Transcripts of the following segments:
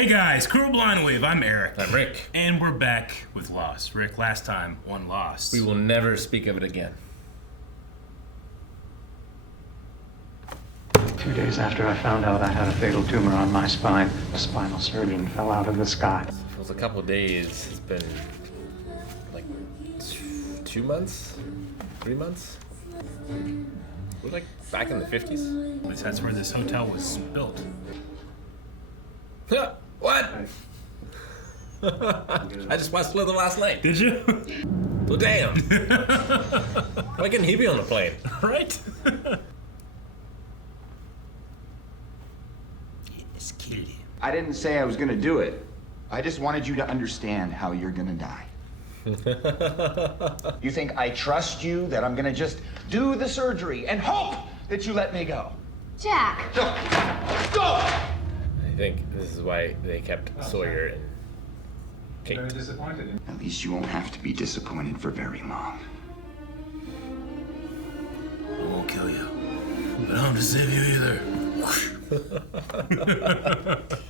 Hey guys, Cruel Blind Wave, I'm Eric. I'm Rick. And we're back with Lost. Rick, last time, one Lost. We will never speak of it again. 2 days after I found out I had a fatal tumor on my spine, a spinal surgeon fell out of the sky. It was a couple days. It's been like 2 months? 3 months? We're like back in the 50s. At least that's where this hotel was built. What? I just watched Slither last night. Did you? Well, damn. Why couldn't he be on the plane? Right? It's killed him. I didn't say I was gonna do it. I just wanted you to understand how you're gonna die. You think I trust you, that I'm gonna just do the surgery and hope that you let me go? Jack! Go! I think this is why they kept Sawyer and Kate. Very disappointed. At least you won't have to be disappointed for very long. I won't kill you, but I don't to save you either.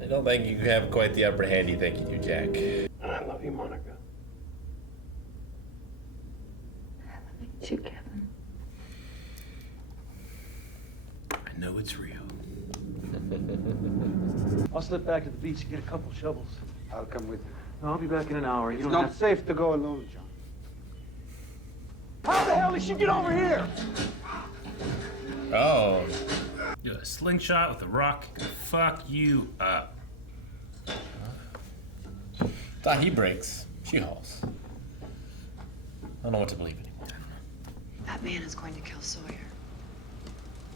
I don't think you have quite the upper hand you think you do, Jack. I love you, Monica. I love you too, Kevin. I know it's real. I'll slip back to the beach and get a couple shovels. I'll come with you. No, I'll be back in an hour. You It's don't not have safe to go alone, John. How the hell did she get over here? Oh. Do a slingshot with a rock. Fuck you up. Thought he breaks. She hauls. I don't know what to believe anymore. That man is going to kill Sawyer.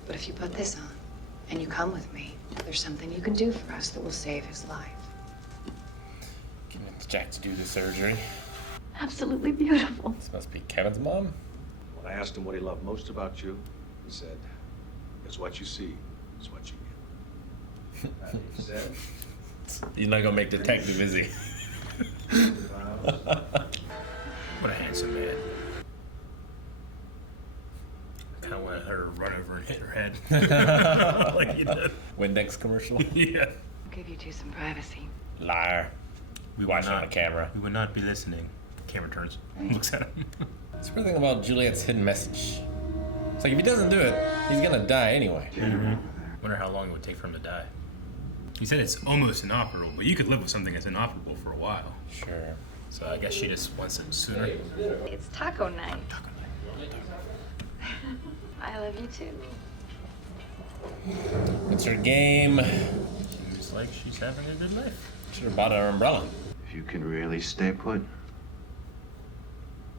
But if you put this on and you come with me, there's something you can do for us that will save his life. Convince Jack to do the surgery. Absolutely beautiful. This must be Kevin's mom. When I asked him what he loved most about you, he said, "It's what you see, it's what you get." That being said, He's not gonna make detective, is he? What a handsome man. I kind of wanted her to run over and hit her head. Like you did. Windex commercial. Yeah. I'll give you two some privacy. Liar. We Watch on the camera. We would not be listening. Camera turns. Looks at him. It's the weird thing about Juliet's hidden message. It's like if he doesn't do it, he's gonna die anyway. Wonder how long it would take for him to die. He said it's almost inoperable, but you could live with something that's inoperable for a while. Sure. So I guess she just wants it sooner. It's taco night. I love you too. It's her game. Seems like she's having a good life. Should have bought her an umbrella. If you can really stay put,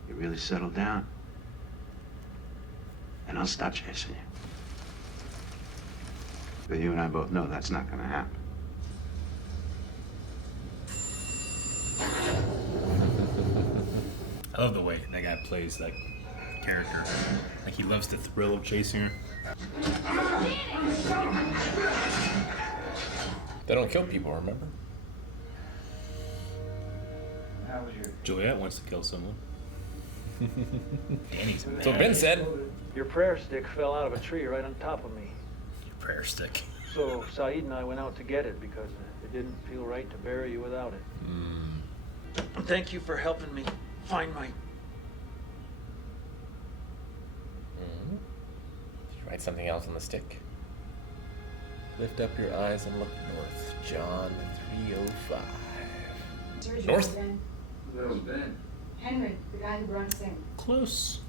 you really settle down, and I'll stop chasing you. But you and I both know that's not gonna happen. I love the way that guy plays that character. Like he loves the thrill of chasing her. They don't kill people, remember? Juliet wants to kill someone. Danny's mad. That's what Ben said. Your prayer stick fell out of a tree right on top of me. Your prayer stick. So Saeed and I went out to get it because it didn't feel right to bury you without it. Thank you for helping me find my... Did you write something else on the stick? Lift up your eyes and look north. John 3:05. North? That was Ben. Henry, the guy who brought us in. Close.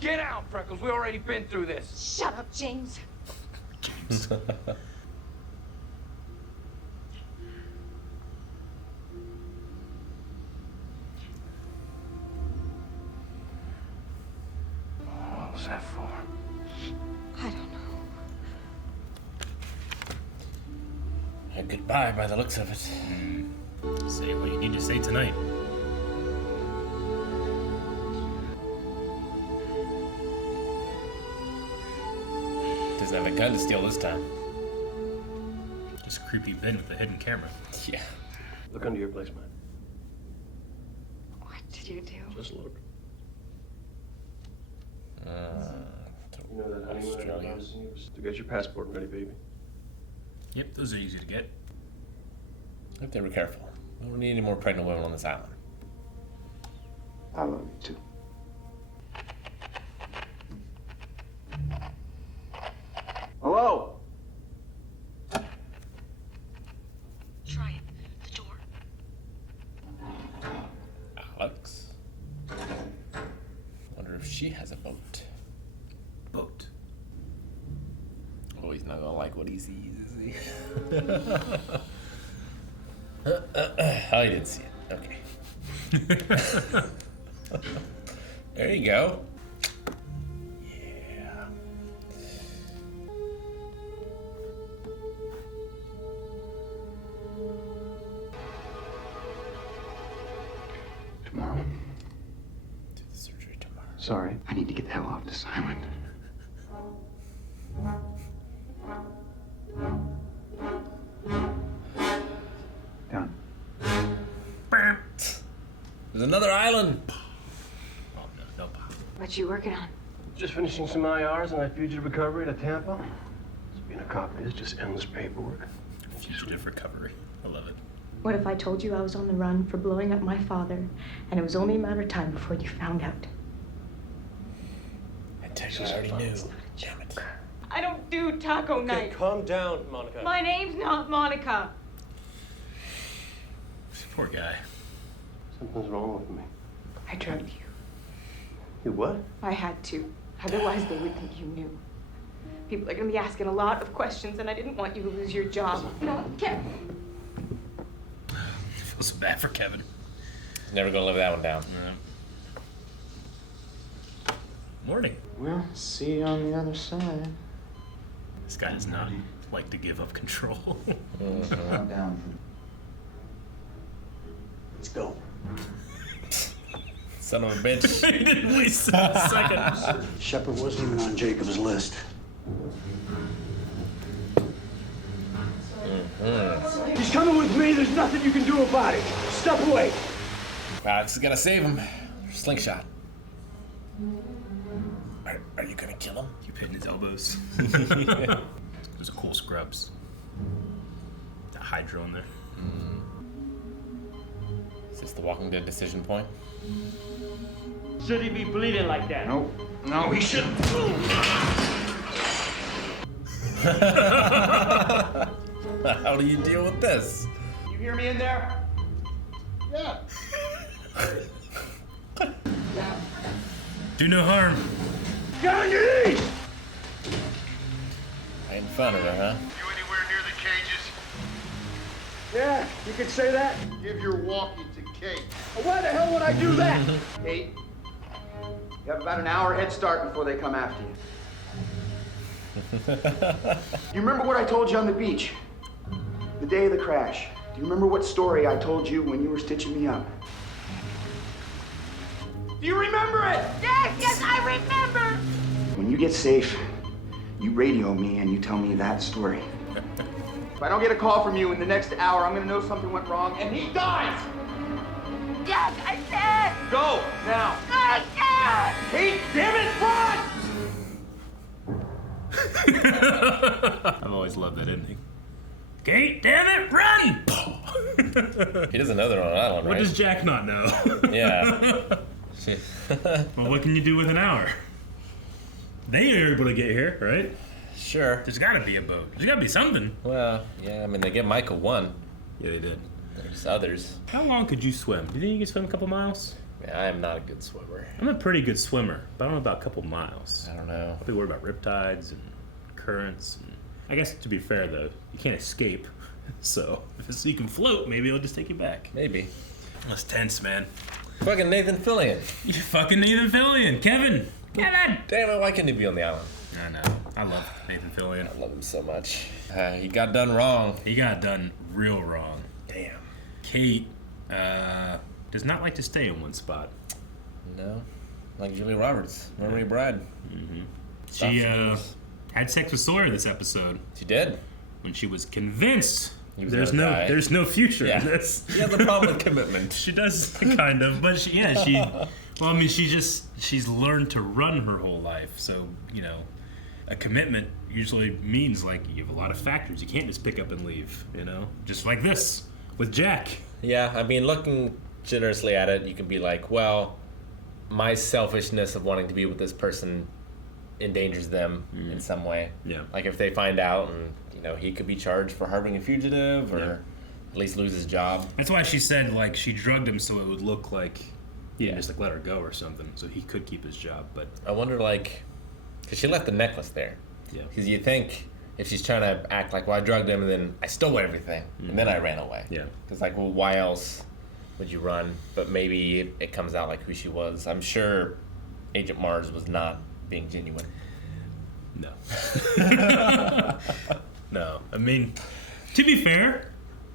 get out, Freckles. We already been through this. Shut up, James. What was that for? I don't know. A goodbye by the looks of it. Say what you need to say tonight. Doesn't have a gun to steal this time. Just a creepy bin with a hidden camera. Yeah. Look under your place, man. What did you do? Just look. To You know that honeymoon I Australia. was to get your passport ready, baby. Yep, those are easy to get. I have to be careful. We don't need any more pregnant women on this island. I love you too. Hello? Try it. The door. Alex? Wonder if she has a boat. Boat. Oh, he's not gonna like what he sees, is he? Oh, he didn't see it. Okay. There you go. Yeah. Tomorrow. Do the surgery tomorrow. Sorry. I need to get the hell off this island. Done. There's another island. Oh, no, no. What you working on? Just finishing some IRs on my fugitive recovery to Tampa. Being a cop is just endless paperwork. Fugitive recovery. I love it. What if I told you I was on the run for blowing up my father, and it was only a matter of time before you found out? I tell you, I already knew. Damn it. I don't do taco night. Calm down, Monica. My name's not Monica. Poor guy. Something's wrong with me. I drugged you. You what? I had to. Otherwise, they would think you knew. People are gonna be asking a lot of questions, and I didn't want you to lose your job. No, Kevin. Feel so bad for Kevin. Never gonna live that one down. Yeah. Morning. Well, see you on the other side. This guy does not like to give up control. I'm down. Let's go. Son of a bitch. He didn't waste a second. Shepard wasn't even on Jacob's list. He's coming with me. There's nothing you can do about it. Step away. Alex is gonna save him. Slingshot. Are you gonna kill him? Keep hitting his elbows. Those are cool scrubs. That hydro in there. Is this the Walking Dead decision point? Should he be bleeding like that? No, he shouldn't. How do you deal with this? You hear me in there? Yeah. Do no harm. Get on your knees! Making fun of her, huh? You anywhere near the cages? Yeah, you could say that. Give your walkie to Kate. Why the hell would I do that? Kate, you have about an hour head start before they come after you. You remember what I told you on the beach? The day of the crash. Do you remember what story I told you when you were stitching me up? Do you remember it? Yes, I remember. When you get safe, you radio me and you tell me that story. If I don't get a call from you in the next hour, I'm gonna know something went wrong and he dies! Yes, I said. Go, now! I said. Kate, damn it, run! I've always loved that ending. Kate, damn it, run! He doesn't know they're on an island, What right? does Jack not know? Yeah. Well, what can you do with an hour? They are able to get here, right? Sure. There's gotta be a boat. There's gotta be something. Well, yeah, I mean, they get Michael one. Yeah, they did. There's others. How long could you swim? Do you think you could swim a couple miles? Yeah, I am not a good swimmer. I'm a pretty good swimmer, but I don't know about a couple miles. I don't know. I'll be worried about riptides and currents. And I guess to be fair, though, you can't escape. So if you can float, maybe it'll just take you back. Maybe. That's tense, man. Fucking Nathan Fillion. You fucking Nathan Fillion. Kevin! Kevin! Damn it, why couldn't he be on the island? I know. I love Nathan Fillion. I love him so much. He got done wrong. He got done real wrong. Damn. Kate does not like to stay in one spot. No. Like Julia Roberts, Memory Bride. Mm-hmm. She had sex with Sawyer this episode. She did. When she was convinced was there's gonna no die. there's no future in this. She has a problem with commitment. She does kind of, but she well, I mean, she's learned to run her whole life. So, you know, a commitment usually means like you have a lot of factors. You can't just pick up and leave, you know? Just like this. with Jack. Yeah, I mean, looking generously at it, you can be like, well, my selfishness of wanting to be with this person endangers them in some way. Yeah. Like if they find out and, he could be charged for harboring a fugitive or at least lose his job. That's why she said, like, she drugged him so it would look like he didn't just, like, let her go or something, so he could keep his job, but... I wonder, like, because she left the necklace there. Yeah. Because you think if she's trying to act like, well, I drugged him and then I stole everything and then I ran away. Yeah. Because, like, well, why else would you run? But maybe it comes out like who she was. I'm sure Agent Mars was not being genuine. No. No. I mean, to be fair,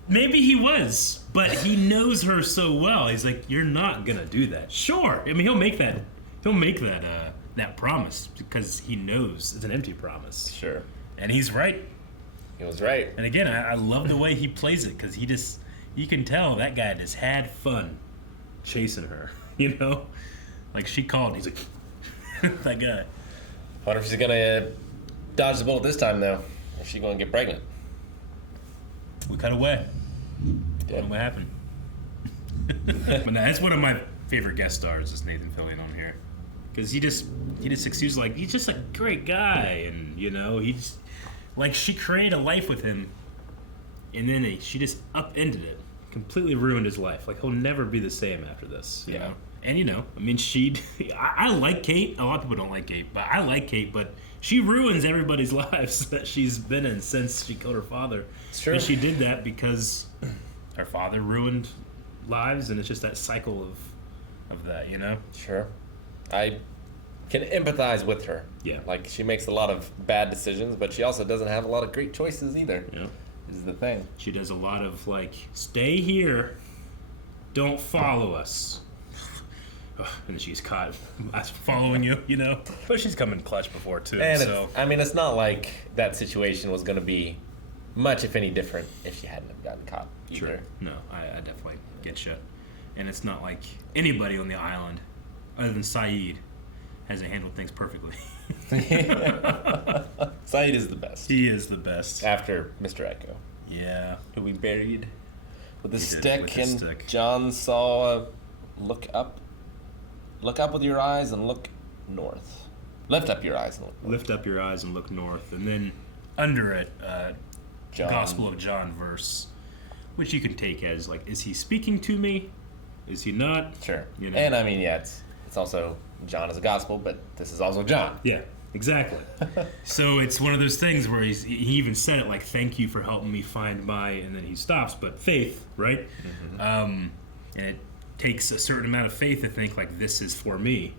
maybe he was, but he knows her so well. He's like, you're not gonna do that. Sure. I mean, he'll make that promise because he knows it's an empty promise. Sure. And he's right. He was right. And again, I love the way he plays it because you can tell that guy just had fun chasing her, Like she called, he's like, that guy. I wonder if she's gonna dodge the bullet this time, though. If she's gonna get pregnant. We cut away. Yeah. What happened? But no, that's one of my favorite guest stars is Nathan Fillion on here, because he just exudes like he's just a great guy, and he's like she created a life with him, and then she just upended it, completely ruined his life. Like he'll never be the same after this. You know? And I mean, I like Kate. A lot of people don't like Kate, but I like Kate. But she ruins everybody's lives that she's been in since she killed her father. It's true. And she did that because her father ruined lives, and it's just that cycle of that, Sure. I can empathize with her. Yeah. Like, she makes a lot of bad decisions, but she also doesn't have a lot of great choices either. Yeah. Is the thing. She does a lot of, like, stay here, don't follow us. And then she's caught following you, But she's come in clutch before, too. And so it's not like that situation was going to be much, if any, different if she hadn't have gotten caught either. True. No, I definitely get you. And it's not like anybody on the island, other than Saeed, hasn't handled things perfectly. Saeed is the best. He is the best. After Mr. Echo. Yeah. Who we buried with the He did, stick, with the and stick. John saw look up with your eyes and look north. Lift up your eyes and look north. Lift up your eyes and look north. And then under it, John. Gospel of John verse, which you can take as, like, is he speaking to me? Is he not? Sure. And I mean, it's also John is a gospel, but this is also John. Yeah, exactly. So it's one of those things where he even said it like, thank you for helping me find my, and then he stops, but faith, right? Mm-hmm. And it takes a certain amount of faith to think like, this is for me,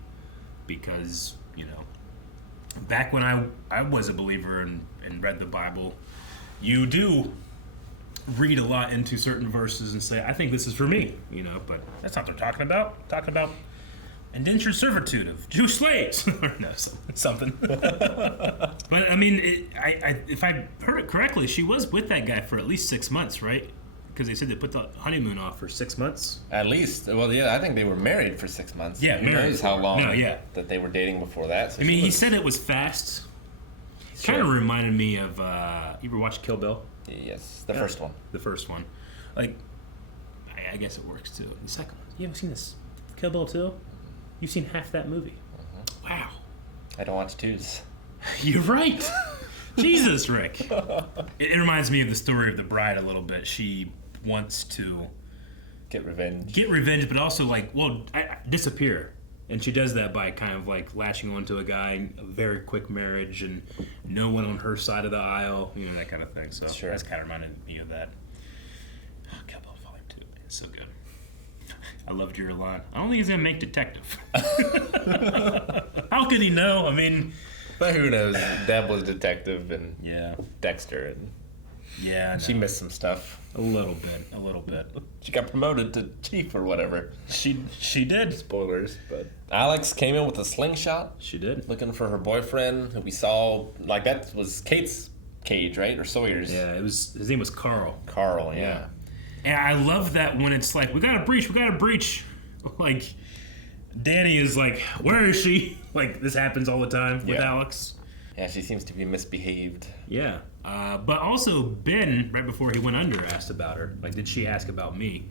because, back when I was a believer and read the Bible, you do read a lot into certain verses and say, I think this is for me, but that's not what they're talking about. Talking about indentured servitude of Jewish slaves. No, something. But I mean, if I heard it correctly, she was with that guy for at least 6 months, right? Because they said they put the honeymoon off for 6 months. At least. Well, yeah, I think they were married for 6 months. Yeah, Who married knows how for- long no, yeah. that they were dating before that. So I mean, she he was- said it was fast. Sure. Kind of reminded me of, you ever watch Kill Bill? Yes, the first one. The first one. Like, I guess it works too. The second one. You haven't seen this Kill Bill 2? You've seen half that movie. Mm-hmm. Wow. I don't watch twos. You're right. Jesus, Rick. It reminds me of the story of the bride a little bit. She wants to Get revenge. but also disappear. And she does that by kind of like latching onto a guy, a very quick marriage, and no one on her side of the aisle, that kind of thing. So Sure. that's kind of reminded me of that. Oh, Kill Bill Volume 2, man, it's so good. I loved your line. I don't think he's gonna make detective. How could he know? I mean, But who knows? Deb was detective and yeah, Dexter, and yeah. she no. missed some stuff. A little bit. She got promoted to chief or whatever. She did. Spoilers, but Alex came in with a slingshot, She did. looking for her boyfriend, who we saw. Like, that was Kate's cage, right, or Sawyer's? Yeah, his name was Carl. Carl, yeah. And I love that when it's like, we got a breach. Like, Danny is like, where is she? Like, this happens all the time with Yeah. Alex. Yeah, she seems to be misbehaved. Yeah. But also Ben, right before he went under, asked about her. Like, did she ask about me?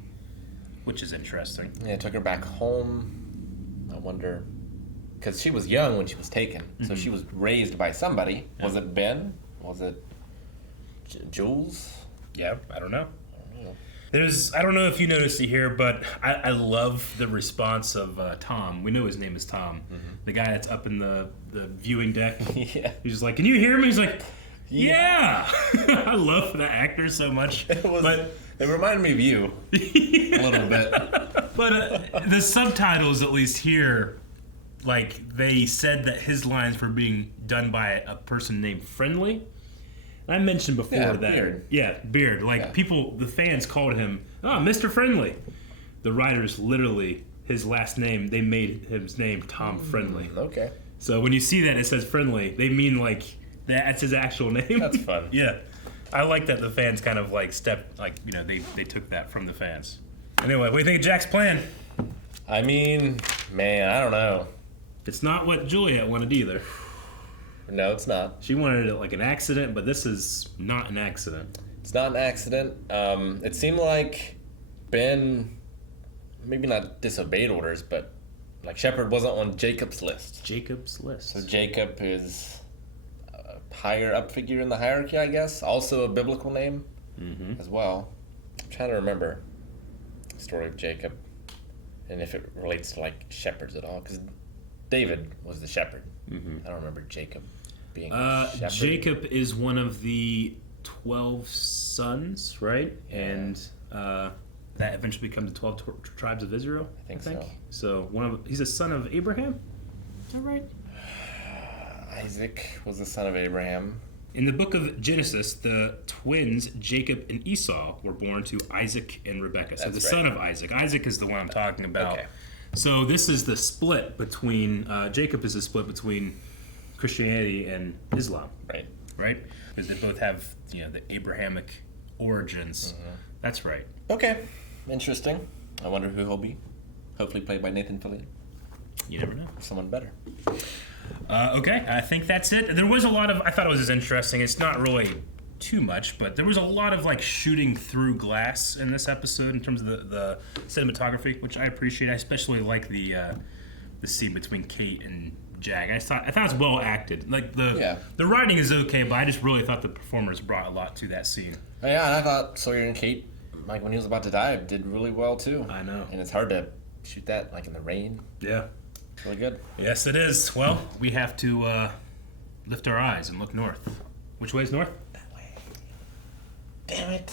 Which is interesting. Yeah, took her back home. I wonder, because she was young when she was taken, so she was raised by somebody. Yeah. Was it Ben? Was it Jules? Yeah, I don't know. I don't know if you noticed it here, but I love the response of Tom. We know his name is Tom. The guy that's up in the viewing deck. Yeah. He's just like, can you hear me? He's like, yeah. I love the actor so much. It reminded me of you a little bit. But the subtitles, at least here, like, they said that his lines were being done by a person named Friendly. I mentioned before that. Beard. Yeah, Beard. Like, people, the fans called him, Mr. Friendly. The writers literally, his last name, they made his name Tom Friendly. Okay. So when you see that it says Friendly, they mean, like, that's his actual name. That's fun. Yeah. I like that the fans kind of, like, they took that from the fans. Anyway, what do you think of Jack's plan? I mean, man, I don't know. It's not what Juliet wanted either. No, it's not. She wanted it like an accident, but this is not an accident. It's not an accident. It seemed like Ben, maybe not disobeyed orders, but like Shepard wasn't on Jacob's list. Jacob's list. So Jacob is a higher up figure in the hierarchy, I guess. Also a biblical name as well. I'm trying to remember the story of Jacob and if it relates to like shepherds at all, because David was the shepherd. I don't remember Jacob being a shepherd. Jacob is one of the 12 sons, right? Yeah. And that eventually becomes the 12 tribes of Israel. I think so. So he's a son of Abraham. Is that right? Isaac was the son of Abraham. In the book of Genesis, the twins Jacob and Esau were born to Isaac and Rebekah. So That's son of Isaac. Isaac is the one I'm talking about. Okay. So this is the split between, Jacob is the split between Christianity and Islam. Right? Because they both have, the Abrahamic origins. That's right. Okay. Interesting. I wonder who he'll be. Hopefully played by Nathan Fillion. You never know. Someone better. Okay, I think that's it. There was a lot of, I thought it was as interesting. It's not really too much, but there was a lot of like shooting through glass in this episode in terms of the cinematography, which I appreciate. I especially like the scene between Kate and Jack. I thought it was well acted. Like the writing is okay, but I just really thought the performers brought a lot to that scene. Yeah, and I thought Sawyer and Kate, like when he was about to die, did really well too. I know. And it's hard to shoot that like in the rain. Yeah. It's really good. Yes, it is. Well, we have to lift our eyes and look north. Which way is north? Damn it.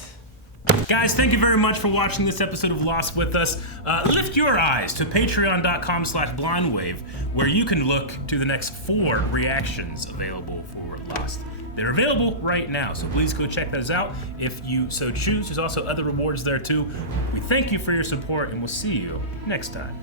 Guys, thank you very much for watching this episode of Lost with us. Lift your eyes to patreon.com/blindwave, where you can look to the next 4 reactions available for Lost. They're available right now, so please go check those out if you so choose. There's also other rewards there too. We thank you for your support, and we'll see you next time.